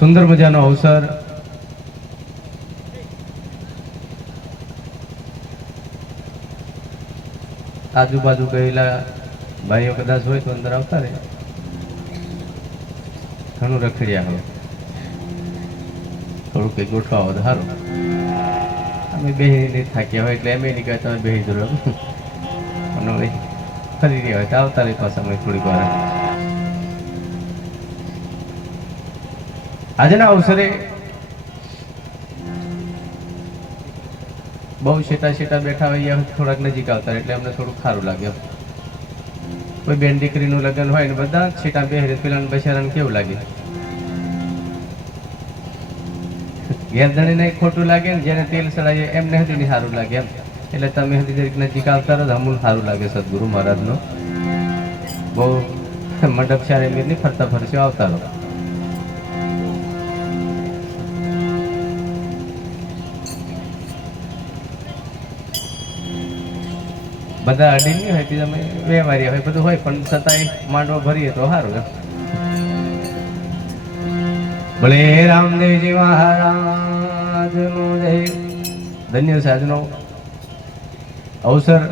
સુંદર મજાનો અવસર આજુબાજુ ગયેલા ભાઈઓ કદાચ હોય તો અંદર આવતા રહે. ઘણું રખડ્યા હવે, થોડું કંઈ ગોઠવા હોય તો સારું. અમે બેહી નહીં થાક્યા હોય એટલે એમ નહીં કહે તમે બેહી દો અને ફરી રહ્યા હોય તો આવતા રહી પાછા અમે થોડીક વાર. આજના અવસરે બહુ છેટા છેટા બેઠા હોય થોડાક નજીક આવતા એટલે અમને થોડુંક સારું લાગે. કોઈ બેન દીકરીનું લગ્ન હોય ને બધા છેટા બેહરે પેલા બચારાને કેવું લાગે? ઘેરધણી ને ખોટું લાગે ને જેને તેલ ચડાવીએ એમને હજી સારું લાગે એમ. એટલે તમે હજી જરીક નજીક આવતા રહો અમૂલ સારું લાગે. સદગુરુ મહારાજનો બહુ મંડપ ચારે મીરની ફરતા ફરશે આવતા રહો. બધા અડી નહીં હોય તમે વ્યવહારી હોય બધું હોય પણ છતાંય માંડવો ભરીએ તો સારું એમ. ભલે રામદેવજી મહારાજનો જય. ધન્ય સાધનો અવસર.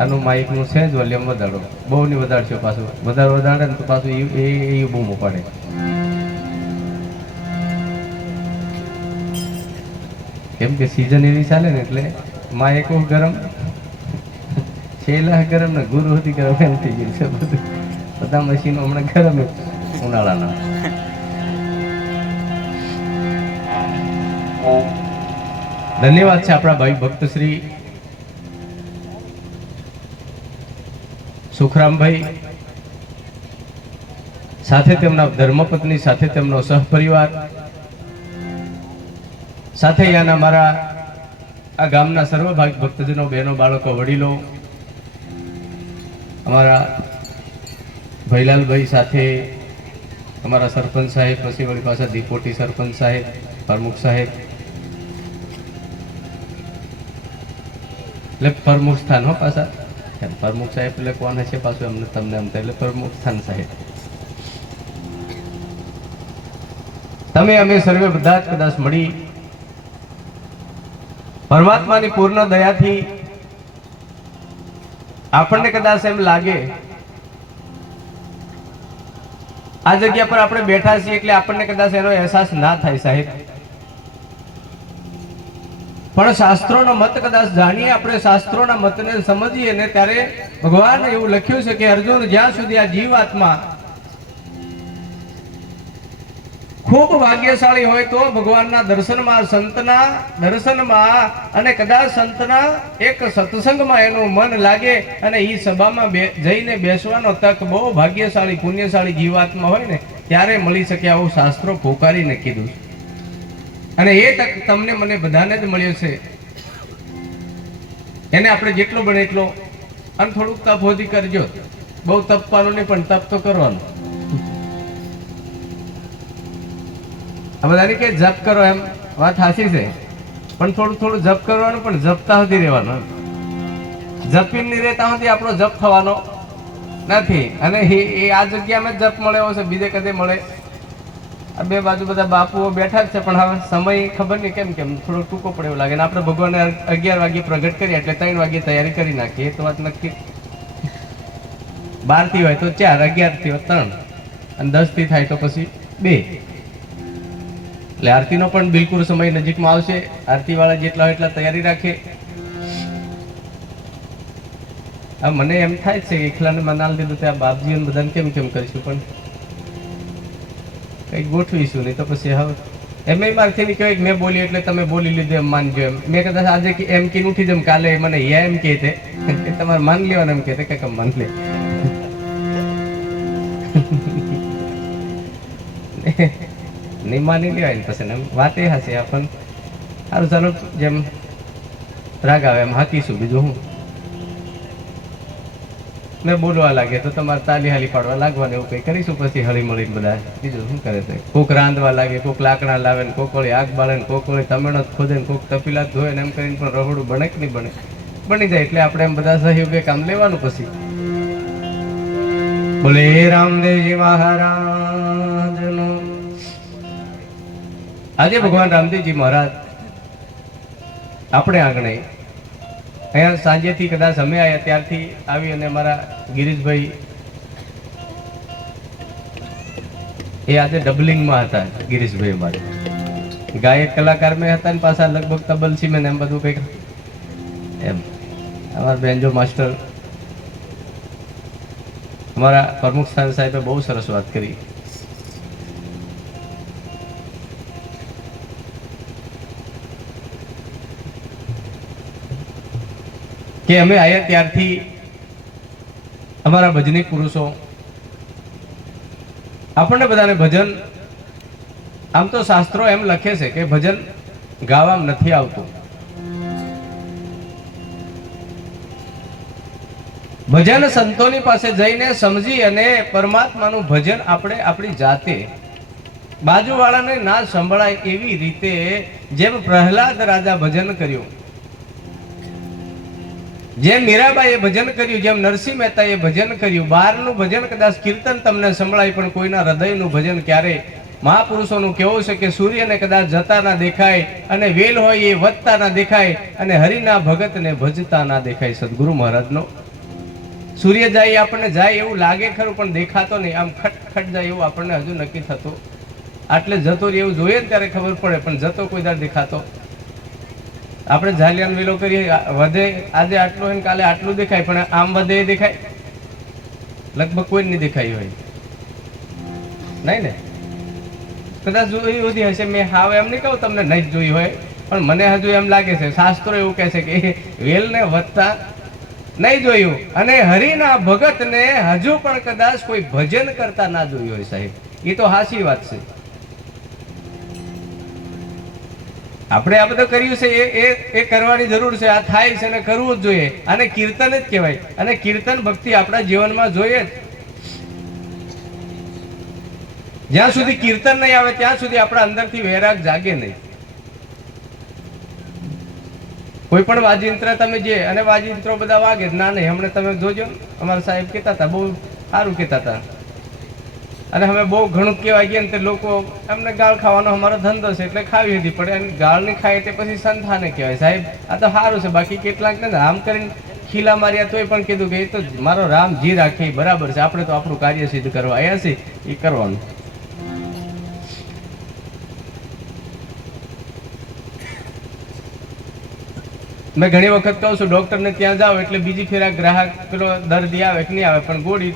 આનું માઇકનું છે જ વોલ્યુમ વધારો, બહુ નહીં વધારશો પાછું. વધારે ને તો પાછું એ બૂમો પડે. કેમ કે સિઝન એવી ચાલે ને એટલે માઇકો ગરમ, છેલ્લા ગરમ ને ગુરુ હતી ગરમ એમ થઈ ગયું છે બધું. બધા મશીનો હમણાં ગરમ ઉનાળાના. ધન્યવાદ છે આપણા ભાઈ ભક્ત શ્રી સુખરામભાઈ સાથે તેમના ધર્મપત્ની સાથે તેમનો સહપરિવાર સાથે અહીંયાના મારા આ ગામના સર્વ ભક્તજનો, બહેનો, બાળકો, વડીલો, અમારા ભૈલાલભાઈ સાથે અમારા સરપંચ સાહેબ, પછી વળી પાછા દીપોટી સરપંચ સાહેબ, પ્રમુખ સાહેબ, એટલે પ્રમુખ સ્થાન હો પાછા. પ્રમુખ સાહેબ એટલે કોણ હશે પાછું અમને તમને એમ થાય એટલે પ્રમુખ સ્થાન સાહેબ. તમે અમે સર્વે બધા જ કદાચ મળી પરમાત્માની પૂર્ણ દયાથી આપણને કદાચ એમ લાગે આ જગ્યા પર આપણે બેઠા છીએ એટલે આપણને કદાચ એનો અહેસાસ ના થાય સાહેબ. પણ શાસ્ત્રોનો મત કદાચ જાણીએ આપણે, શાસ્ત્રોના મતને સમજીએ ને ત્યારે ભગવાન એવું લખ્યું છે કે અર્જુન જ્યાં સુધી આ જીવાત્મા ખૂબ ભાગ્યશાળી હોય તો ભગવાનના દર્શનમાં, સંતના દર્શનમાં અને કદાચ સંતના એક સત્સંગમાં એનું મન લાગે અને એ સભામાં જઈને બેસવાનો તક બહુ ભાગ્યશાળી પુણ્યશાળી જીવાત્મા હોય ને ત્યારે મળી શકે આવું શાસ્ત્રો પોકારીને કીધું. અને એ તક તમને મને બધાને જ મળ્યો છે. એને આપણે જેટલો બને એટલો અને થોડુંક તપ હોધી કરજો. બહુ તપવાનું નહીં પણ તપ તો કરવાનું. આ બધાની કે જપ કરો એમ વાત સાચી છે પણ થોડું થોડું જપ કરવાનું, પણ જપતા સુધી રહેવાનું. જપી નહીં રહેતા સુધી આપણો જપ થવાનો નથી. અને એ આ જગ્યામાં જપ મળે છે, બીજે કદે મળે. આ બે બાજુ બધા બાપુઓ બેઠા જ છે પણ હવે સમય ખબર નહીં કેમ કેમ થોડો ટૂંકો પડે એવું લાગે. ને આપણે ભગવાનને 11 વાગે પ્રગટ કરીએ એટલે 3 વાગે તૈયારી કરી નાખીએ. એ તો વાત નક્કી. 12 થી હોય તો 4, 11 થી હોય 3 અને 10 થી થાય તો પછી 2. એટલે આરતીનો પણ બિલકુલ સમય નજીકમાં આવશે. આરતી વાળા જેટલા હોય એટલા તૈયારી રાખે. આ મને એમ થાય છે કે એકલાને મનાલ દીધું ત્યાં બાપજીઓને બધાને કેમ કેમ કરીશું, પણ કંઈક ગોઠવીશું. નહીં તો પછી હવે એમ મારથી નહીં કહેવાય મેં બોલી એટલે તમે બોલી લીધું એમ માનજો એમ. મેં કદાચ આજે એમ કે ઉઠી જેમ કાલે મને એમ કહે છે કે તમારે માન લેવાનું એમ કહેતે કે માન લે. નહીં માની લેવાય ને પછી વાત એ હશે. પણ સારું ચાલો જેમ રાગ આવે એમ હાકીશું. બીજું હું મેં બોલવા લાગે તો તમારે તાલી હાલી પાડવા લાગવાનું એવું કંઈ કરીશું પછી હળી મળી બધા. બીજું શું કરે છે? કોક રાંધવા લાગે, કોક લાકડા લાવે ને કોક વળી આગ બાળે ને કોક વળી તમેણો ખોદે ને કોક તપીલા ધોય ને એમ કરીને પણ રહોડું બને કે નહીં બને, બની જાય. એટલે આપણે એમ બધા સહયોગે કામ લેવાનું પછી. બોલે રામદેવજી મહારાજનો આજે ભગવાન રામદેવજી મહારાજ આપણે આંગણે અહીંયા સાંજેથી કદાચ અમે આવ્યા ત્યારથી આવી અને અમારા ગિરીશભાઈ એ આજે ડબલિંગમાં હતા. ગિરીશભાઈ અમારે ગાયક કલાકાર મેં હતા ને પાછા લગભગ તબલસી મેં એમ બધું કંઈક એમ. અમારા બેન્જો માસ્ટર અમારા પ્રમુખ સ્થાન સાહેબે બહુ સરસ વાત કરી. કે અમે આવ્યા ત્યારથી અમારા ભજની પુરુષો આપણને બધાને ભજન, આમ તો શાસ્ત્રો એમ લખે છે કે ભજન ગાવામાં નથી આવતું. ભજન સંતોની પાસે જઈને સમજી અને પરમાત્માનું ભજન આપણે આપણી જાતે બાજુવાળાને ના સંભળાય એવી રીતે, જેમ પ્રહલાદ રાજા ભજન કર્યું, જેમ મીરાબાઈએ ભજન કર્યું, જેમ નરસિંહ મહેતાએ ભજન કર્યું. બહારનું ભજન કદાચ કીર્તન તમને સંભળાય, પણ કોઈના હૃદયનું ભજન ક્યારે. મહાપુરુષોનું કેવું છે કે સૂર્યને કદાચ જતા ના દેખાય અને વેલ હોય એ વધતા ના દેખાય અને હરિના ભગતને ભજતા ના દેખાય. સદગુરુ મહારાજનો સૂર્ય જાય આપણને જાય એવું લાગે ખરું, પણ દેખાતો નહીં. આમ ખટખટ જાય એવું આપણને હજુ નક્કી થતું. આટલે જતો રહે એવું જોઈએ ને ત્યારે ખબર પડે, પણ જતો કોઈ દર દેખાતો. આપણે ઝાલિયાન વેલો કરીએ, વધે આજે આટલું હોય ને કાલે આટલું દેખાય, પણ આમ વધે એ દેખાય લગભગ કોઈ નહીં દેખાયું હોય. નહીં ને? કદાચ જોઈ બધી હશે. મેં હાવ એમ નહીં કહું તમને નહીં જોઈ હોય, પણ મને હજુ એમ લાગે છે. શાસ્ત્રો એવું કહે છે કે વેલને વધતા નહીં જોયું અને હરિના ભગતને હજુ પણ કદાચ કોઈ ભજન કરતા ના જોયું હોય. સાહેબ, એ તો હાચી વાત છે. આપણે આ બધું કર્યું છે એ કરવાની જરૂર છે. આ થાય છે અને કરવું જ જોઈએ. આને કીર્તન જ કહેવાય. અને કીર્તન ભક્તિ આપણા જીવનમાં જોઈએ જ. જ્યાં સુધી કીર્તન નહીં આવે ત્યાં સુધી આપણા અંદરથી વૈરાગ જાગે નહીં. કોઈ પણ વાજિંત્ર તમે જે અને વાજિંત્રો બધા વાગે ના નહીં. હમણાં તમે જોજો, અમારા સાહેબ કહેતા હતા, બહુ સારું કહેતા હતા. અને અમે બહુ ઘણું કહેવાય ગયા ને તે લોકો એમને ગાળ ખાવાનો અમારો ધંધો છે એટલે ખાવી હતી પડે. અને ગાળ નહીં ખાય તે પછી સંથાને કહેવાય. સાહેબ આ તો સારું છે. બાકી કેટલાક ને આમ કરીને ખીલા માર્યા તોય પણ કીધું કે એ તો મારો રામ જી રાખે બરાબર છે. આપણે તો આપણું કાર્ય સિદ્ધ કરવા આવ્યા છે, એ કરવાનું. મેં ઘણી વખત કહું છું, ડોક્ટરને ત્યાં જાઓ એટલે બીજી ફેરા ગ્રાહક પેલો દર્દી આવે કે નહીં આવે, પણ ગોળી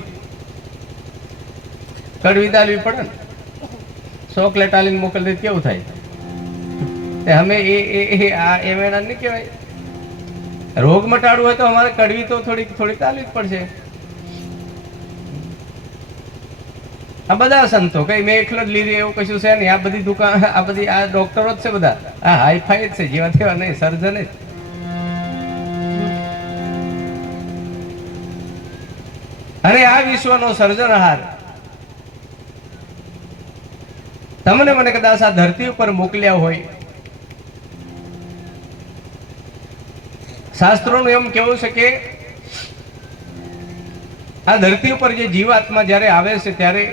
કડવી દાલવી પડે ને. ચોકલેટ આલીને મોકલી દે કેવું થાય? અમે એમ એના નહીં કહેવાય. રોગ મટાડવું હોય તો અમારે કડવી તો થોડીક તાલવી જ પડશે. આ બધા સંતો કઈ મેં એકલો જ લીધી એવું કશું છે નહીં. આ બધી દુકાન, આ બધી આ ડોક્ટરો જ છે બધા. આ હાઈફાઈ જ છે, જેવા તેવા નહીં, સર્જન જ. અને આ વિશ્વનો સર્જનહાર તમને મને કદાચ આ ધરતી ઉપર મોકલ્યા હોય. શાસ્ત્રોનું એમ કેવું છે કે આ ધરતી ઉપર જે જીવાત્મા જ્યારે આવે છે ત્યારે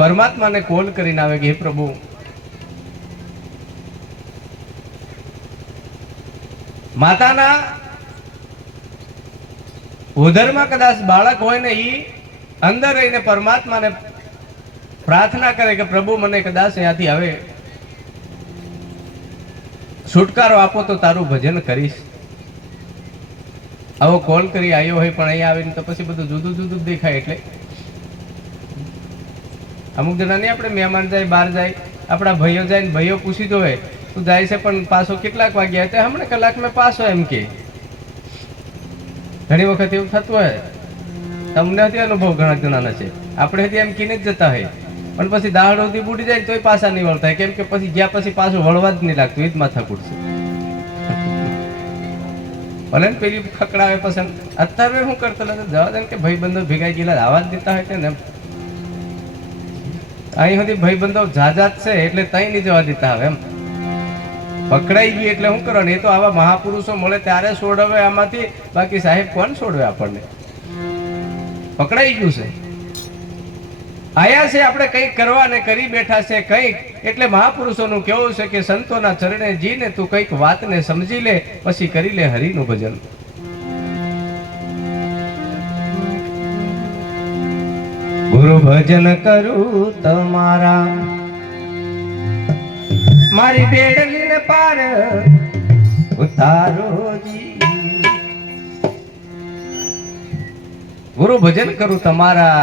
પરમાત્માને કોલ કરીને આવે કે હે પ્રભુ, માતાના ઉદરમાં કદાચ બાળક હોય ને, એ અંદર રહીને પરમાત્માને પ્રાર્થના કરે કે પ્રભુ મને કદાચ અહીંયાથી હવે છુટકારો આપો તો તારું ભજન કરીશ. આવો કોલ કરી આવ્યો હોય પણ અહીંયા આવીને તો પછી બધું જુદું જુદું દેખાય. એટલે અમુક જણા નહીં, આપણે મહેમાન જાય, બહાર જાય, આપણા ભાઈઓ જાય ને ભાઈઓ પૂછી જોવે તું જાય છે પણ પાછો કેટલાક વાગ્યા તો હમણાં કલાક મેં પાછો એમ કે. ઘણી વખત એવું થતું હોય. તમને હતી અનુભવ ઘણા જણાના છે. આપણે હતી એમ કીને જ જતા હોય, પણ પછી દાળ સુધી બુડી જાય તોય પાછા નહીં વળતા. કેમ કે પછી જ્યાં પછી પાછું વળવા જ નહીં લાગતું. એ જ માથાકૂટ છે. ભલે ને પેલી ખકડાવે પસંદ. અત્યારે શું કરતો જવા દે કે ભાઈબંધો ભેગા ગયેલા આવા જ દેતા હોય ને. અહીં સુધી ભાઈબંધો જાજાત છે એટલે તઈ નહીં જવા દેતા હવે એમ. પકડાઈ ગઈ એટલે શું કરવાનું? એ તો આવા મહાપુરુષો મળે ત્યારે છોડવે આમાંથી. બાકી સાહેબ કોણ છોડવે આપણને? પકડાઈ ગયું છે. આયા છે આપણે કંઈક કરવા ને કરી બેઠા છે કંઈક, એટલે મહાપુરુષોનું કહેવું છે કે સંતોના ચરણે જીને તું કંઈક વાતને સમજી લે, પછી કરી લે હરિનું ભજન. ગુરુ ભજન કરું તમારા, મારી બેડલીને પાર ઉતારો જી. ગુરુ ભજન કરું તમારા,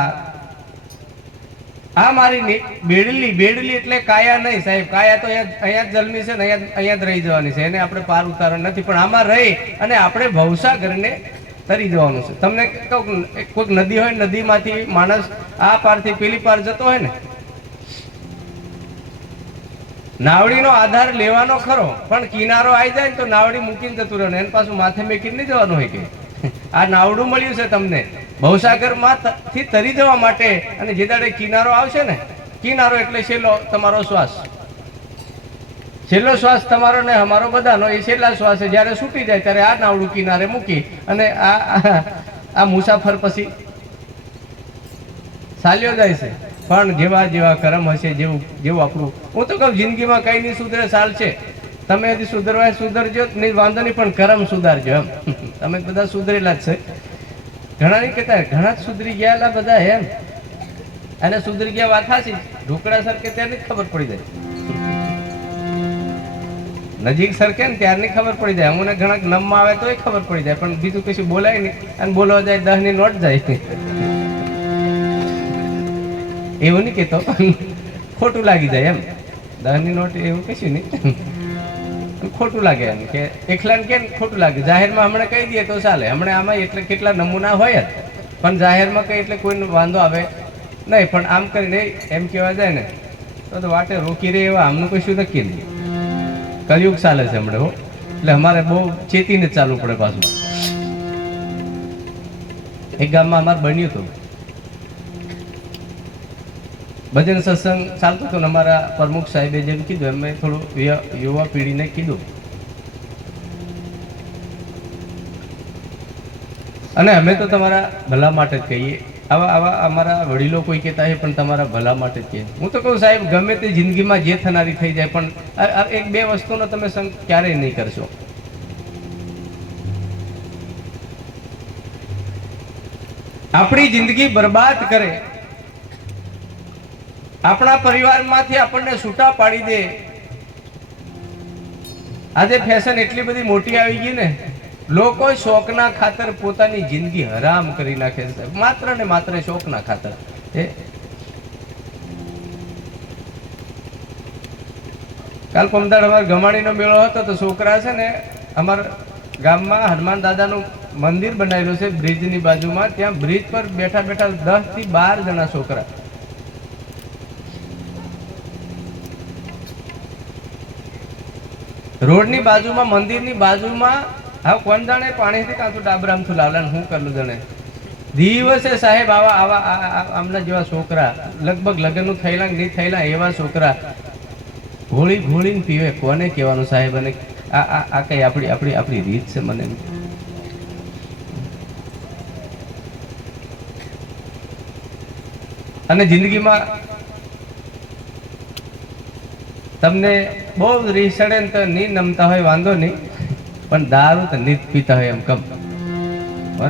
આ મારી બેડલી, બેડલી એટલે કાયા નહીં સાહેબ, કાયા તો અહીંયા જ જન્મી છે ને અહીંયા જ રહી જવાની છે, એને આપણે પાર ઉતારવાનું નથી, પણ આમાં રહી અને આપણે ભવસાગરને તરી જવાનું છે. તમને કોઈક નદી હોય, નદીમાંથી માણસ આ પારથી પેલી પાર જતો હોય ને, નાવડીનો આધાર લેવાનો ખરો, પણ કિનારો આવી જાય ને તો નાવડી મૂકીને જતું રહેવાનું, એને પાછું માથે મેકીને નહીં જવાનું હોય કે આ નાવડું મળ્યું છે તમને ભવસાગર માંથી તરી જવા માટે. અને જે દાડે કિનારો આવશે ને, કિનારો એટલે છેલ્લો તમારો શ્વાસ, છેલ્લો શ્વાસ તમારો ને અમારો બધાનો એ છેલ્લા શ્વાસ છે. જ્યારે છૂટી જાય ત્યારે આ નાવડું કિનારે મૂકી અને આ મુસાફર પછી ચાલ્યો જાય છે. પણ જેવા જેવા કર્મ હશે, જેવું જેવું આપણું, હું તો કહું જિંદગીમાં કઈ નહીં સુધરે સાલ છે, તમે હજી સુધરવા સુધરજો નહીં વાંધો નહીં, પણ કર્મ સુધારજો એમ. તમે બધા સુધરેલા જ છે, ઘણા નહીં કહેતા ઘણા જ સુધરી ગયેલા બધા એમ, અને સુધરી ગયા વાત હાચી, ઢોકળા સરકે ત્યારની જ ખબર પડી જાય, નજીક સરકે ને ત્યારની ખબર પડી જાય. અમને ઘણા નમમાં આવે તોય ખબર પડી જાય, પણ બીજું કશું બોલાય નહીં, અને બોલવા જાય 10 ની નોટ જાય, એવું નહીં કેતો, ખોટું લાગી જાય એમ. 10 ની નોટ એવું કશું નહીં, ખોટું લાગે એમ કે એકલાને કેમ ખોટું લાગે. જાહેરમાં હમણાં કહી દઈએ તો ચાલે, હમણાં આમાં એટલે કેટલા નમૂના હોય જ, પણ જાહેરમાં કહી એટલે કોઈ વાંધો આવે નહીં. પણ આમ કરીને એમ કહેવા જાય ને તો વાટે રોકી રહે એવા આમનું કશું નક્કી નહીં. કલયુગ ચાલે છે હમણાં હો, એટલે અમારે બહુ ચેતીને જ ચાલવું પડે પાછું. એક ગામમાં અમારે બન્યું હતું, ભજન સત્સંગ ચાલતું હતું ને અમારા પ્રમુખ સાહેબે જેમ કીધું એમ મેં થોડું યુવા પેઢીને કીધું, અને અમે તો તમારા ભલા માટે જ કહીએ. આવા આવા અમારા વડીલો કોઈ કહેતા હોય પણ તમારા ભલા માટે જ કહીએ. હું તો કહું સાહેબ ગમે તે જિંદગીમાં જે થનારી થઈ જાય, પણ એક બે વસ્તુનો તમે સંગ ક્યારેય નહીં કરશો. આપણી જિંદગી બરબાદ કરે, આપણા પરિવારમાંથી આપણને છૂટા પાડી દે. આજે ફેશન એટલી બધી મોટી આવી ગઈ ને, લોકો શોખના ખાતર પોતાની જિંદગી હરામ કરી નાખે છે, માત્ર ને માત્ર શોખના ખાતર. કાલ પમદાડ અમારે ગમાણીનો મેળો હતો, તો છોકરા છે ને અમારા ગામમાં હનુમાન દાદાનું મંદિર બનાવેલું છે બ્રિજની બાજુમાં, ત્યાં બ્રિજ પર બેઠા બેઠા 10 થી 12 જણા છોકરા, રોડની બાજુમાં મંદિરની બાજુમાં. હવે કોણ જાણે પાણીથી કાં તો ડાબરામથી લાવલા શું કરલું જાણે દિવસે સાહેબ આવા આવા આમના જેવા છોકરા, લગભગ લગ્નનું થયેલા નહીં થયેલા એવા છોકરા ઘોળી ઘોળીને પીવે. કોને કહેવાનું સાહેબ? અને આ કઈ આપણી રીત છે? મને અને જિંદગીમાં તમને બહુ રીસડે તો નહીં નમતા હોય વાંધો નહીં, પણ દારૂ તો નીત પીતા હોય એમ કમ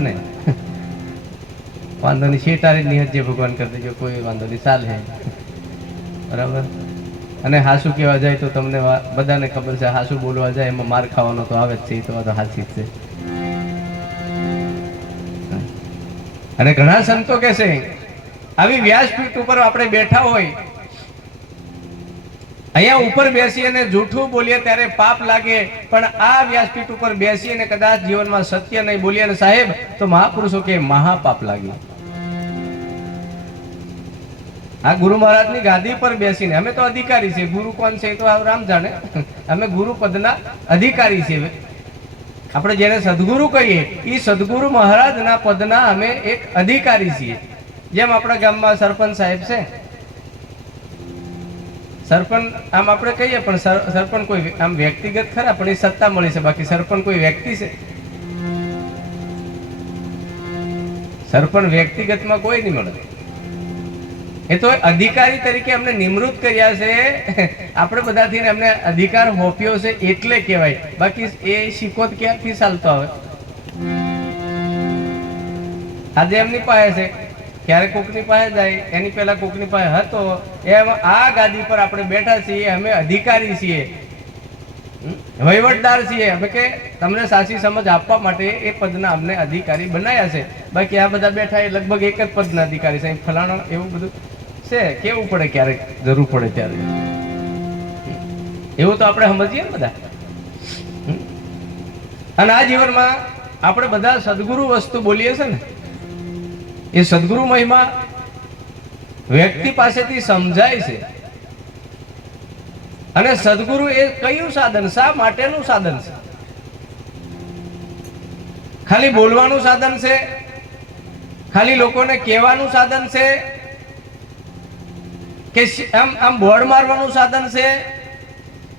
ને વાંધો નહીં, શેટારી નિહત જે ભગવાન કરી દેજો, કોઈ વાંધો નહીં, ચાલે બરાબર. અને હાસુ કહેવા જાય તો તમને બધાને ખબર છે, હાસુ બોલવા જાય એમાં માર ખાવાનો તો આવે જ છે, એ તો હાચી જ છે. અને ઘણા સંતો કે છે આવી વ્યાસપીઠ ઉપર આપણે બેઠા હોય, અહીંયા ઉપર બેસી અને જૂઠું બોલીએ ત્યારે પાપ લાગે, પણ આ વ્યાસપીઠ ઉપર બેસી અને કદાચ જીવનમાં સત્ય નહીં બોલીએ ને સાહેબ તો મહાપુરુષો કે મહાપાપ લાગે. આ ગુરુ મહારાજની ગાદી પર બેસીને અમે તો અધિકારી છે, ગુરુ કોણ છે એ તો રામ જાણે, અમે ગુરુ પદના અધિકારી છીએ. આપણે જેને સદગુરુ કહીએ એ સદગુરુ મહારાજના પદના અમે એક અધિકારી છીએ. જેમ આપણા ગામમાં સરપંચ સાહેબ છે, સરપંચ આમ આપણે કહીએ પણ સરપંચ કોઈ આમ વ્યક્તિગત ખરા, પણ એ સત્તા મળી છે, બાકી સરપંચ કોઈ વ્યક્તિ છે? સરપંચ વ્યક્તિગતમાં કોઈ નહીં મળે. એ તો અધિકારી તરીકે અમને નિમૃત કર્યા છે, આપણે બધાથી એમને અધિકાર હોપ્યો છે એટલે કહેવાય. બાકી એ શીખોત ક્યાંથી ચાલતો આવે? આજે એમની પાસે છે, ક્યારે કોકની પાસે જાય, એની પહેલા કોકની પાસે હતો. એમ આ ગાદી પર આપણે બેઠા છીએ, અમે અધિકારી છીએ, વહીવટદાર છીએ. અમે કે તમને સાચી સમજ આપવા માટે એ પદના અમને અધિકારી બનાવ્યા છે. બાકી આ બધા બેઠા એ લગભગ એક જ પદના અધિકારી છે. ફલાણો એવું બધું છે, કેવું પડે ક્યારેક જરૂર પડે ત્યારે. એવું તો આપણે સમજીએ ને બધા. અને આ જીવનમાં આપણે બધા સદગુરુ વસ્તુ બોલીએ છે ને, એ સદગુરુ મહિમા વ્યક્તિ પાસેથી સમજાય છે. અને સદગુરુ એ કયું સાધન, શા માટેનું સાધન છે? ખાલી બોલવાનું સાધન છે? ખાલી લોકોને કહેવાનું સાધન છે? કે આમ બોર્ડ મારવાનું સાધન છે?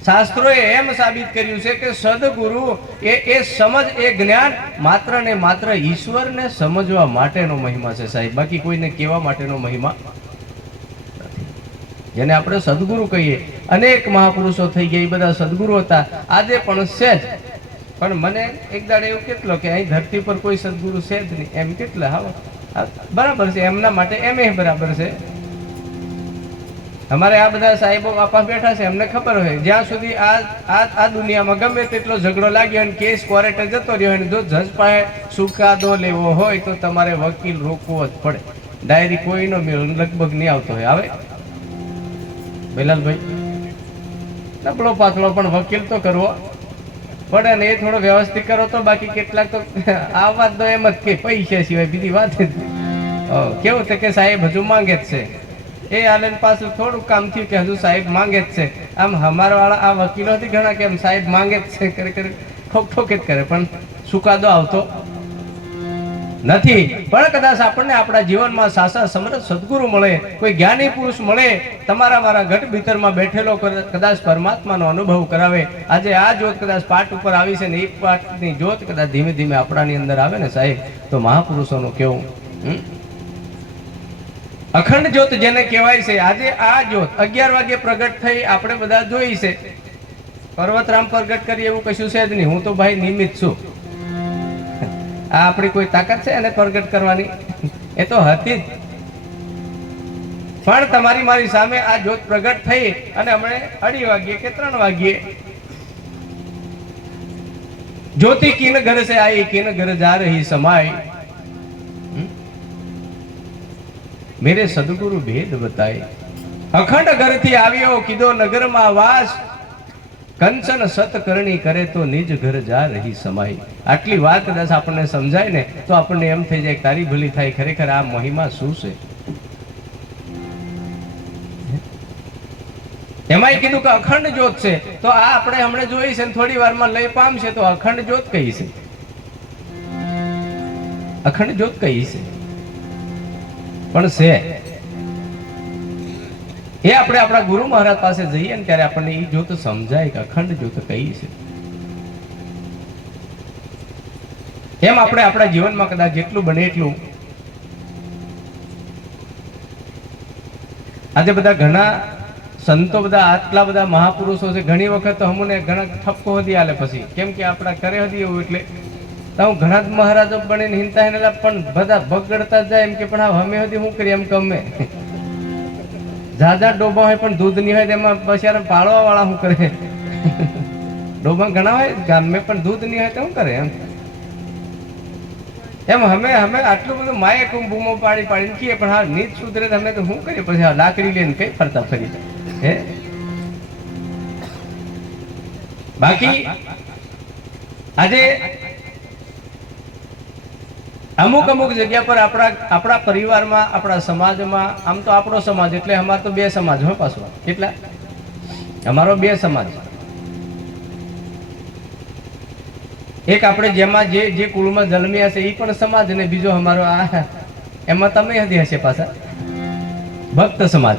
શાસ્ત્રોએ એમ સાબિત કર્યું છે કે સદગુરુ એ સમજ, એ જ્ઞાન માત્ર ને માત્ર ઈશ્વરને સમજવા માટેનો મહિમા છે સાહેબ. બાકી કોઈને કહેવા માટેનો મહિમા નથી. જેને આપણે સદગુરુ કહીએ, અનેક મહાપુરુષો થઈ ગયા, એ બધા સદગુરુ હતા, આજે પણ છે જ. પણ મને એક દાડે એવું કેટલો કે અહીં ધરતી પર કોઈ સદગુરુ છે જ નહીં, એમ કેટલા. હા બરાબર છે, એમના માટે એમ બરાબર છે. અમારે આ બધા સાહેબો બાપા બેઠા છે, એમને ખબર હોય જ્યાં સુધી આ દુનિયામાં ગમે તેટલો ઝઘડો લાગ્યો અને કેસ કોર્ટે જતો રહ્યો, અને જો જજ પાસે ચુકાદો લેવો હોય તો તમારે વકીલ રોકવો જ પડે. ડાયરી કોઈનો મેળ લગભગ નહીં આવતો હોય. આવે બેલાલભાઈ, નબળો પાતળો પણ વકીલ તો કરવો પડે ને. એ થોડો વ્યવસ્થિત કરો તો. બાકી કેટલાક તો આ વાત તો એમ જ કે પૈસા સિવાય બીજી વાત જ કેવું છે કે સાહેબ હજુ માંગે જ છે. એ આલેન પાછું થોડું કામ થયું કે હજુ સાહેબ માંગે જ છે. આમ અમારા વાળા આ વકીલોથી ઘણા કે સાહેબ માંગે જ છે, કરે કરે ઠોક જ કરે, પણ ચુકાદો આવતો નથી. પણ કદાચ આપણને આપણા જીવનમાં સાચા સમર્થ સદગુરુ મળે, કોઈ જ્ઞાની પુરુષ મળે, તમારા મારા ઘટ ભીતરમાં બેઠેલો કદાચ પરમાત્માનો અનુભવ કરાવે. આજે આ જ્યોત કદાચ પાઠ ઉપર આવી છે ને, એક પાઠની જ્યોત કદાચ ધીમે ધીમે આપણાની અંદર આવે ને સાહેબ, તો મહાપુરુષોનું કેવું અખંડ જ્યોત જેને કહેવાય છે. આજે આ જ્યોત 11 વાગે પ્રગટ થઈ, આપણે બધા જોઈ છે. પર્વતરામ પ્રગટ કરી એવું કશું છે જ નહીં. હું તો ભાઈ નિમિત્ત છું. આ આપણી કોઈ તાકાત છે એને પ્રગટ કરવાની? એ તો હતી જ. પણ તમારી મારી સામે આ જ્યોત પ્રગટ થઈ અને હમણે 2:30 વાગ્યે કે 3 વાગ્યે જ્યોતિ કિન ઘર से आई किन घर जा रही समाई, मेरे सदगुरु भेद बताए. અખંડ ઘરથી આવ્યો કીધો નગરમાં વાસ, કંચન સત કરણી કરે તો નિજ ઘર જા રહી સમાઈ. આટલી વાત કદાચ આપણને સમજાય ને તો આપણને એમ થઈ જાય તારી ભલી થાય, ખરેખર આ મહિમા શું છે. એમાંય કીધું કે અખંડ જ્યોત છે. તો આ આપણે હમણાં જોઈ છે, થોડી વારમાં લઈ પામશે. તો અખંડ જ્યોત કઈ છે? અખંડ જ્યોત કઈ છે? પણ છે એ આપણે આપણા ગુરુ મહારાજ પાસે જઈએ ને ત્યારે આપણને એ જ્યોત સમજાય કે અખંડ જ્યોત કઈ છે. એમ આપણે આપણા જીવનમાં કદાચ જેટલું બને એટલું આજે બધા ઘણા સંતો, બધા આટલા બધા મહાપુરુષો છે, ઘણી વખત તો અમને ઘણા ઠપકો હતી આલે પછી, કેમ કે આપણા કરે હતી એવું. એટલે હું ઘણા જ મહારાજો બનીને હિંતા હેલા પણ બધા બગડતા જાય એમ કે પણ અમે હતી શું કરીએ એમ ગમે. જાજા ડોબા હોય પણ દૂધ નહીં હોય તેમાં પછી પાળવા વાળા શું કરે? ડોબા ઘણા હોય ગામે પણ દૂધ નહીં હોય તો શું કરે એમ. અમે આટલું બધું માએ બૂમો પાડી પાડીને કહીએ પણ હા નીચ સુધરે અમે તો શું કરીએ પછી લાકડી લઈને કઈ ફરતા ફરી હે. બાકી આજે અમુક જગ્યા પર આપણા પરિવારમાં, આપણા સમાજમાં, આમ તો આપણો સમાજ એટલે અમારે તો 2 સમાજ હોય પાછો. કેટલા? અમારો 2 સમાજ. એક આપણે જેમાં જે કુળમાં જન્મ્યા છે એ પણ સમાજ, ને બીજો અમારો આ એમાં તમે હશે પાછા ભક્ત સમાજ.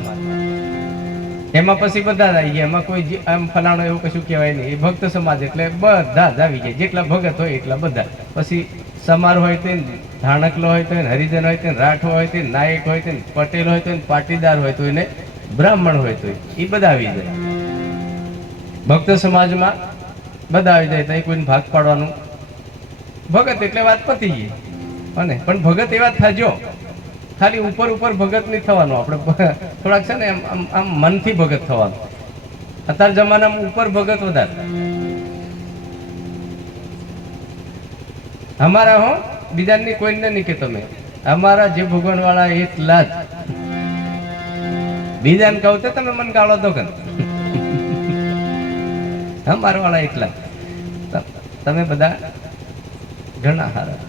એમાં પછી બધા જ આવી ગયા, એમાં કોઈ આમ ફલાણો એવું કશું કહેવાય નહીં. એ ભક્ત સમાજ એટલે બધા જ આવી ગયા, જેટલા ભગત હોય એટલા બધા. પછી સમાર હોય તો ધાણકલો હોય તો હરિજન હોય તો રાઠો હોય તો નાયક હોય તો પટેલ હોય તો પાટીદાર હોય તો એને બ્રાહ્મણ હોય તો એ બધા આવી જાય. ભક્ત સમાજમાં બધા આવી જાય તો કોઈને ભાગ પાડવાનું. ભગત એટલે વાત પતી ગઈ. અને પણ ભગત એવા થજો, ખાલી ઉપર ઉપર ભગત નહીં થવાનું. આપણે થોડાક છે ને આમ મનથી ભગત થવાનું. અત્યાર જમાનામાં ઉપર ભગત વધારે. અમારા હો બીજાની કોઈને નહીં કે તમે અમારા જે ભગવાન વાળા એટલા જ. બીજાને કહું તો તમે મને ગાળો દો કે અમારા વાળા એટલા તમે બધા ઘણા સારા.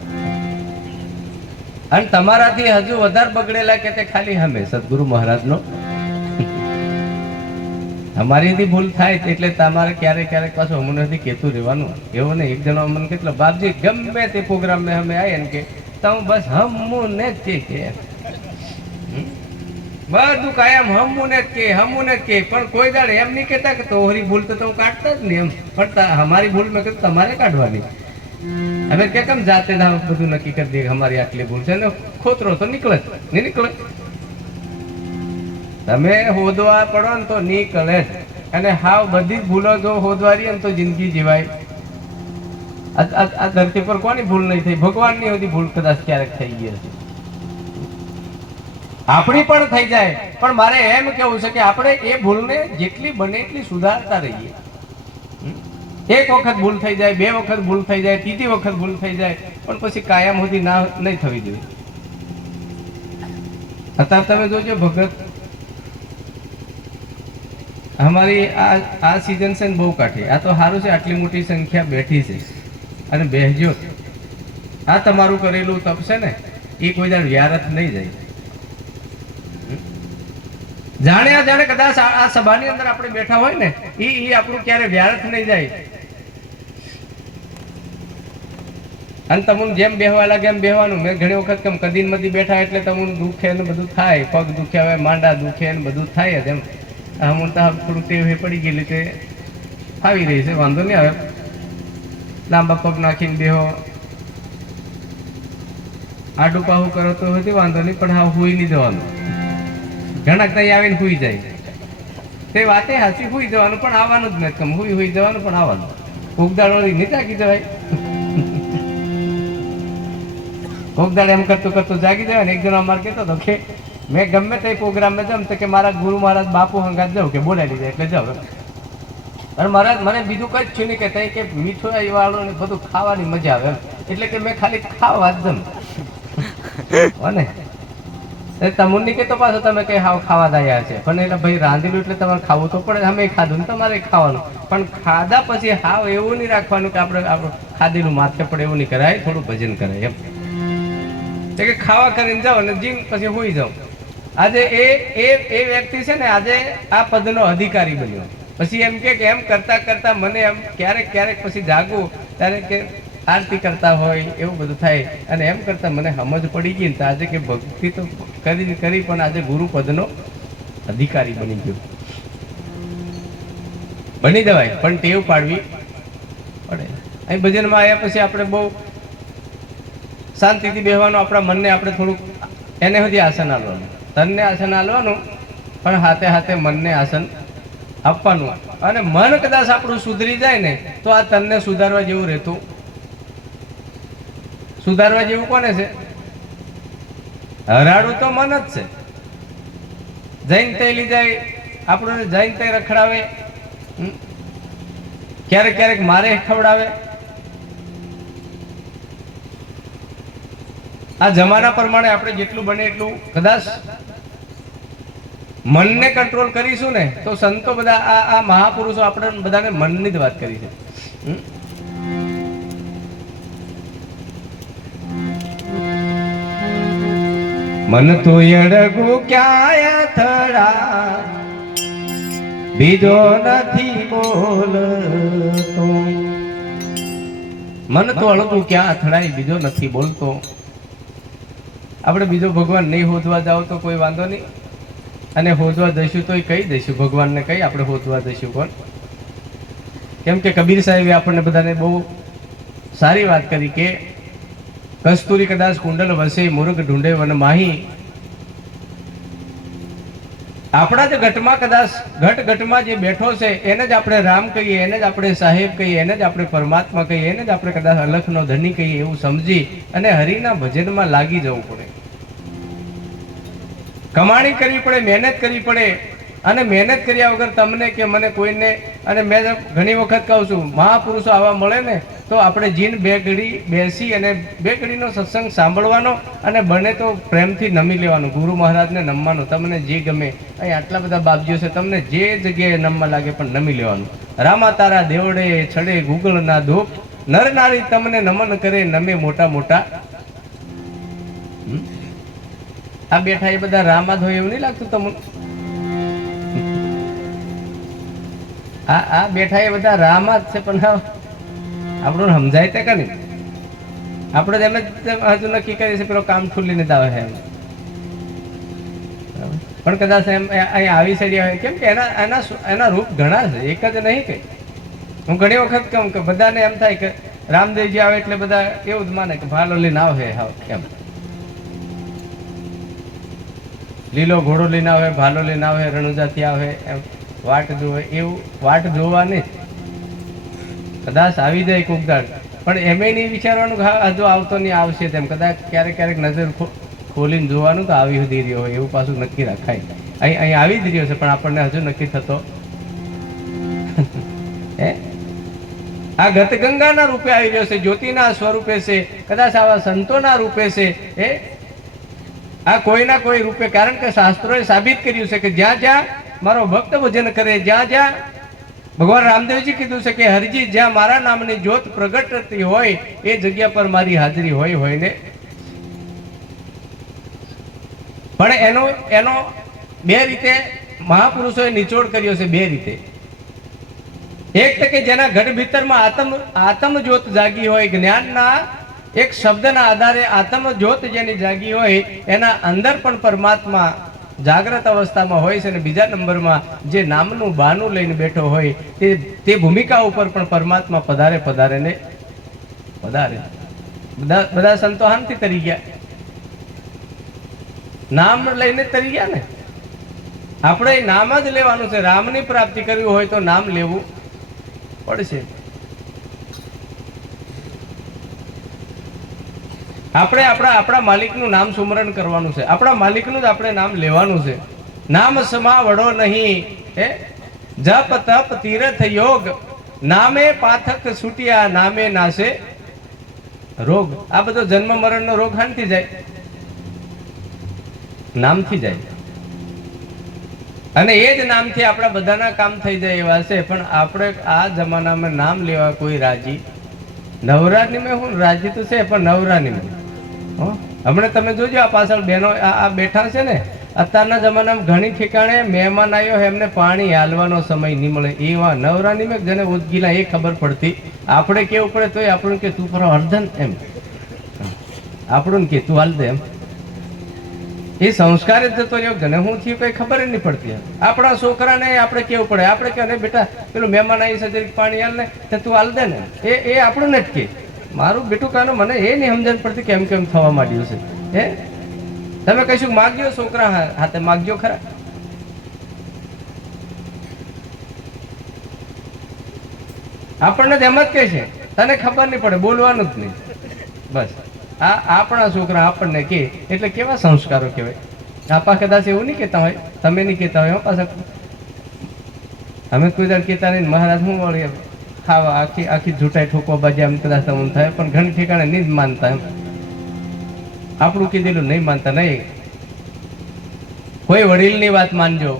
અને તમારાથી હજુ વધારે બગડેલા કે તે ખાલી અમે સદગુરુ મહારાજનો. અમારીથી ભૂલ થાય એટલે તમારે ક્યારેક ક્યારેક પાછું અમને નથી કહેતું રહેવાનું. એવું નહીં. એક જણો અમને કેટલો બાપજી ગમે તે પ્રોગ્રામ મેં અમે આવીએ ને કે તમે બસ હમું ને જ કે બધું કાયમ હમું ને જ કે પણ કોઈ દાડે એમ નહીં કહેતા કે તોહરી ભૂલ તો હું કાઢતા જ નહીં એમ. પણ અમારી ભૂલ મેં કીધું તમારે કાઢવાની. હવે કે કેમ જાતે બધું નક્કી કરી દઈએ અમારી આટલી ભૂલ છે ને ખોતરો તો નીકળે જ નહીં નીકળે. તમે હોદવા પડો ને તો નીકળે જ. અને હાવ બધી જ ભૂલો જો હોદવારી ને તો જિંદગી જીવાય. આ ધરતી પર કોની ભૂલ નહીં થઈ? ભગવાનની બધી ભૂલ કદાચ ક્યારેક થઈ ગઈ હશે. આપણી પણ થઈ જાય. પણ મારે એમ કેવું છે કે આપણે એ ભૂલને જેટલી બને એટલી સુધારતા રહીએ. એક વખત ભૂલ થઈ જાય, બે વખત ભૂલ થઈ જાય, ત્રીજી વખત ભૂલ થઈ જાય, પણ પછી કાયમ સુધી ના નહીં થવી જોઈએ. અત્યારે તમે જોજો ભગત અમારી આ સિઝન છે ને બહુ કાઠી. આ તો સારું છે આટલી મોટી સંખ્યા બેઠી છે અને બેસજો. આ તમારું કરેલું તપ છે ને એ કોઈ દાડ વ્યારત નહીં જાય. જાણે કદાચ આ સભાની અંદર આપણે બેઠા હોય ને એ આપણું ક્યારે વ્યારત નહીં જાય. અને તમને જેમ બેહવા લાગે એમ બેહવાનું. મેં ઘણી વખત કેમ કદીન મદી બેઠા એટલે તમને દુખે ને બધું થાય, પગ દુખે હોય, માંડા દુખે ને બધું થાય જ એમ. હું તો થોડું ટેવ પડી ગયેલી તે આવી રહી છે, વાંધો નહીં. હવે લાંબા પગ નાખીને બેહો, આડું પાહું કરો તો હતી વાંધો નહીં, પણ હા હુઈ નહીં જવાનું. ઘણા ત્યાં આવીને હુઈ જાય તે વાતે હાચી હુઈ જવાનું, પણ આવવાનું જ નથી. હુઈ જવાનું પણ આવવાનું. ઉગદાડો નહીં જાગી જવાય. ઉગદાડ એમ કરતું જાગી જવાય ને. એક જણો અમારે કહેતો હતો કે મેં ગમે તે પ્રોગ્રામમાં જાઉં તો કે મારા ગુરુ મહારાજ બાપુ હંગાત જાઉં કે બોલાવી જાય એટલે જાઉં. અને મહારાજ મને બીજું કઈ જ છું નહીં કે કે મીઠાઈ વાળું ને બધું ખાવાની મજા આવે એમ. એટલે કે મેં ખાલી ખાવા જ જમ ને તમને કે તો પાછો તમે કઈ હાવ ખાવા દયા છે. પણ એટલે ભાઈ રાંધેલું એટલે તમારે ખાવું તો પડે. અમે ખાધું ને તમારે ખાવાનું. પણ ખાધા પછી હાવ એવું નહીં રાખવાનું કે આપણે આપણું ખાધેલું માથે પડે એવું નહીં કરાય. થોડું ભજન કરાય એમ. કે ખાવા કરીને જાઓ અને જીમ પછી હોઈ જાઓ. આજે એ વ્યક્તિ છે ને આજે આ પદનો અધિકારી બન્યો. પછી એમ કે એમ કરતા કરતા મને એમ ક્યારેક પછી જાગું ત્યારે કે આરતી કરતા હોય એવું બધું થાય. અને એમ કરતા મને સમજ પડી ગઈ ને આજે કે ભક્તિ તો કરી પણ આજે ગુરુ પદનો અધિકારી બની ગયો. બની જવાય પણ ટેવ પાડવી પડે. અહીં ભજનમાં આવ્યા પછી આપણે બહુ શાંતિથી બેહવાનું. આપણા મનને આપણે થોડુંક એને સુધી આસન આપવાનું, તનને આસન આપવાનું, પણ હાથે હાથે મનને આસન આપવાનું. અને મન કદાચ આપણું સુધરી જાય ને તો આ તનને સુધારવા જેવું રહેતું. સુધારવા જેવું કોને છે? હરાડું તો મન જ છે. જૈન તય લઈ જાય આપણને, જૈન તય રખડાવે, ક્યારેક મારે ખવડાવે. આ જમાના પ્રમાણે આપણે જેટલું બને એટલું કદાચ મનને કંટ્રોલ કરીશું ને તો સંતો બધા આ મહાપુરુષો આપણે બધાને મનની જ વાત કરી છે. મન તો અડગું ક્યાંય થડા બીજો નથી બોલતો. મન તો અડગું ક્યાં અથડાય બીજો નથી બોલતો. આપણે બીજો ભગવાન નહીં હોદવા જાવ તો કોઈ વાંધો નહીં. અને હોદવા દઈશું તો કઈ દઈશું ભગવાનને, કઈ આપણે હોદવા દઈશું કોણ? કેમ કે કબીર સાહેબે આપણને બધાને બહુ સારી વાત કરી કે કસ્તુરી કદાચ કુંડલ વસે મુર્ગ ઢૂંઢે વન માહી. આપણા જ ઘટમાં કદાચ ઘટમાં જે બેઠો છે એને જ આપણે રામ કહીએ, એને જ આપણે સાહેબ કહીએ, એને જ આપણે પરમાત્મા કહીએ, એને જ આપણે કદાચ અલખનો ધણી કહીએ, એવું સમજી અને હરિના ભજનમાં લાગી જવું પડે. કમાણી કરવી પડે, મહેનત કરવી પડે. અને મહેનત કર્યા વગર તમને કે મને કોઈને, અને મેં ઘણી વખત કહું છું, મહાપુરુષો આવા મળે ને તો આપણે જીન બે ઘડી બેસી અને બે ઘડીનો સત્સંગ સાંભળવાનો અને બને તો પ્રેમથી નમી લેવાનું, ગુરુ મહારાજને નમવાનું. તમને જે ગમે, અહીં આટલા બધા બાપજીઓ છે, તમને જે જગ્યાએ નમવા લાગે પણ નમી લેવાનું. રામા તારા દેવડે છડે ગુગળના ધૂપ, નર નારી તમને નમન કરે નમે મોટા મોટા. આ બેઠા એ બધા રામા જ હોય એવું નહીં લાગતું તમને? આ બેઠા એ બધા રામા જ છે, પણ આપણને સમજાય તે કે નહીં? આપણે એમ જ હજુ નક્કી કરીએ છીએ પેલો કામ ઠુલીને જ આવે છે એમ. પણ કદાચ એમ અહીંયા આવી સડ્યા હોય, કેમ કે એના રૂપ ઘણા છે, એક જ નહીં કઈ. હું ઘણી વખત કહું કે બધાને એમ થાય કે રામદેવજી આવે એટલે બધા એવું જ માને કે ભાલો લઈને આવે એમ. લીલો ઘોડો લઈને આવે, ભાલો લઈને આવે, રણુજાથી આવે એમ વાટ જોવે, એવું વાટ જોવાની કદાચ આવી જાય કોક દાડ, પણ એમે નહીં વિચારવાનું હજુ આવતો નહીં, આવશે તેમ. કદાચ ક્યારેક નજર ખોલીને જોવાનું તો આવી સુધી રહ્યો હોય એવું પાછું નક્કી રાખાય. અહીં આવી જ રહ્યો છે પણ આપણને હજુ નક્કી થતો હે. આ ગતગંગાના રૂપે આવી રહ્યો છે, જ્યોતિના સ્વરૂપે છે, કદાચ આવા સંતોના રૂપે છે, એ આ કોઈના કોઈ રૂપે. કારણ કે શાસ્ત્રોએ સાબિત કર્યું છે કે જ્યાં જ્યાં મારો ભક્ત ભજન કરે, જ્યાં જ્યાં ભગવાન રામદેવજી કીધું છે કે હરજી જ્યાં મારા નામની જ્યોત પ્રગટતી હોય એ જગ્યા પર મારી હાજરી હોય ને. પણ એનો બે રીતે મહાપુરુષોએ નિચોડ કર્યો છે, બે રીતે. એક તો કે જેના ઘટ ભીતરમાં આત્મ જ્યોત જાગી હોય, જ્ઞાનના એક શબ્દના આધારે આત્મ જ્યોત જેની જાગી હોય એના અંદર પણ પરમાત્મા જાગ્રત અવસ્થામાં હોય છે. અને બીજા નંબરમાં જે નામનું બાનું લઈને બેઠો હોય તે ભૂમિકા ઉપર પણ પરમાત્મા પધારે ને પધારે. બધા સંતો હાનથી તરી ગયા, નામ લઈને તરી ગયા ને. આપણે નામ જ લેવાનું છે. રામની પ્રાપ્તિ કરવી હોય તો નામ લેવું પડશે. આપણે આપણા માલિકનું નામ સુમરણ કરવાનું છે, આપણા માલિકનું જ આપણે નામ લેવાનું છે. નામ સમા વડો નહીં, હે જપ તપ તીર્થ યોગ, નામે પાથક છૂટ્યા નામે નાશે રોગ. આ બધો જન્મ મરણનો રોગ હાનથી જાય? નામથી જાય. અને એ જ નામથી આપણા બધાના કામ થઈ જાય એવા છે. પણ આપણે આ જમાનામાં નામ લેવા કોઈ રાજી. નવરાની મેં હું રાજી તો છે, પણ નવરાની મેં હમણાં તમે જોજો આ પાછળ બહેનો આ બેઠા છે ને, અત્યારના જમાનામાં ઘણી ઠેકાણે મહેમાન આવ્યો એમને પાણી હાલવાનો સમય નહીં મળે. એવા નવરાની મેં જેને ઉદગીલા એ ખબર પડતી. આપણે કેવું પડે તોય આપણને કે તું પરો અર્ધન એમ, આપણને કે તું હાલ દે એમ. એ સંસ્કાર જ જતો રહ્યો. ઘને હું થયું કઈ ખબર જ નહીં પડતી. આપણા છોકરાને આપણે કેવું પડે, આપણે કે બેટા પેલું મહેમાન આવી છે પાણી હાલ ને તું હાલ દે ને, એ આપણું ને જ કે મારું બેટું કાનો. મને એ નહીં સમજણ પડતી કેમ થવા માંડ્યું છે. હે તમે કહીશું માગ્યો છોકરા હાથે માગ્યો ખરા? આપણને જ એમ જ કહે છે, તને ખબર નહીં પડે, બોલવાનું જ નહીં બસ. આ આપણા છોકરા આપણને કે એટલે કેવા સંસ્કારો કહેવાય. આપા કદાચ એવું નહીં કહેતા હોય, તમે નહીં કહેતા હોય પાછા. અમે કોઈ દર કહેતા નહીં. મહારાજ શું વળી ખાવા આખી જૂટાઈ ઠોકવા બાજુ એમ કદાચ તમને થાય, પણ ઘણી ઠેકાણે નહીં જ માનતા. એમ આપણું કીધેલું નહીં માનતા. નહીં, કોઈ વડીલની વાત માનજો,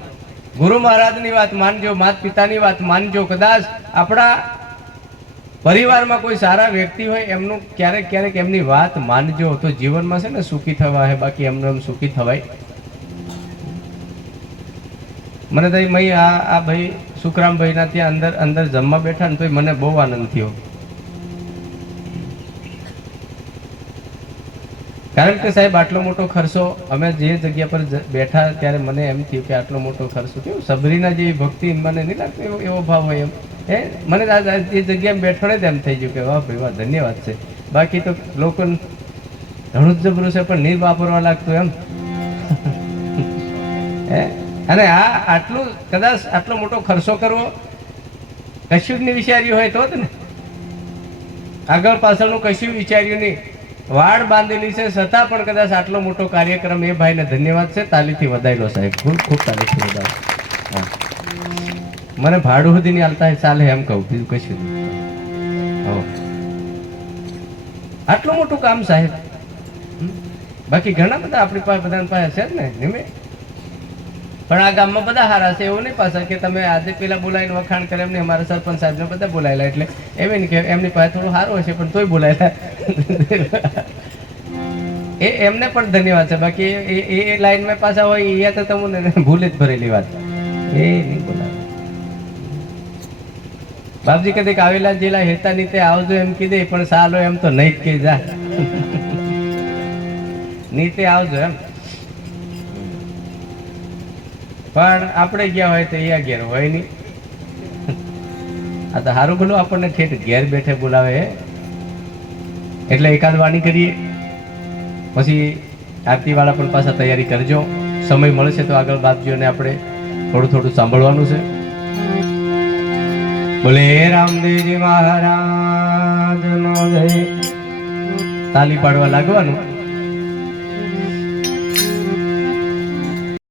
ગુરુ મહારાજની વાત માનજો, માતા પિતાની વાત માનજો. કદાચ આપણા પરિવારમાં કોઈ સારા વ્યક્તિ હોય એમનું ક્યારેક એમની વાત માનજો તો જીવનમાં છે ને સુખી થવા હે. બાકી એમનું એમ સુખી થવાય. મને તો આ ભાઈ સુખરામભાઈ ના ત્યાં અંદર જમવા બેઠા ને તો મને બહુ આનંદ થયો. કારણ કે સાહેબ આટલો મોટો ખર્ચો અમે જે જગ્યા પર બેઠા ત્યારે મને એમ થયું કે આટલો મોટો ખર્ચો કેવું સબરીના જેવી ભક્તિ મને નહીં લાગતું એવો ભાવ હોય એમ મને એ જગ્યાએ બેઠો ને એમ થઈ ગયું કે વાહ ભાઈ વાહ ધન્યવાદ છે. બાકી તો લોકો ઘણું જ જબરું છે પણ નહીં વાપરવા લાગતું એમ અને આટલું કદાચ આટલો મોટો ખર્ચો કરવો કશું જ નહીં વિચાર્યું હોય તો જ ને, આગળ પાછળનું કશું વિચાર્યું નહીં, વાડ બાંધેલી છે છતાં પણ કદાચ આટલો મોટો કાર્યક્રમ એ ભાઈને ધન્યવાદ છે. તાલીથી વધાયેલો સાહેબ, ખૂબ ખૂબ તાલીથી વધારો. હા, મને ભાડું સુધી નહીં હાલતા ચાલે એમ કહું, બીજું કશું નહીં. આટલું મોટું કામ સાહેબ. બાકી ઘણા બધા આપણી પાસે બધાની પાસે છે જ ને નિમે, પણ આ ગામમાં બધા હારા છે એવું નહીં પાછા કે તમે આજે પેલા બોલાવીને વખાણ કરે એમને અમારા સરપંચ સાહેબને બધા બોલાયેલા એટલે એમ નહીં કે એમની પાસે થોડું સારું હશે પણ તોય બોલાયેલા એમને પણ ધન્યવાદ છે. બાકી એ લાઈનમાં પાછા હોય અહીંયા તો તમને ભૂલે જ ભરેલી વાત એ નહીં બોલાવે. બાપજી કદીક આવેલા જેલા હેતા નીતે આવજો એમ કીધે પણ સાલો એમ તો નહીં જ કહી જા નીતે આવજો એમ. પણ આપણે ગયા હોય તો અહીંયા ઘેર હોય નહીં. આ તો સારું ભલું આપણને ઠેઠ ઘેર બેઠે બોલાવે એટલે એકાદ વાણી કરીએ પછી આરતી વાળા પણ પાછા તૈયારી કરજો. સમય મળશે તો આગળ બાપજીઓને આપણે થોડું થોડું સાંભળવાનું છે. બોલે રામદેવજી મહારાજ નો જય. તાલી પાડવા લાગવાનું.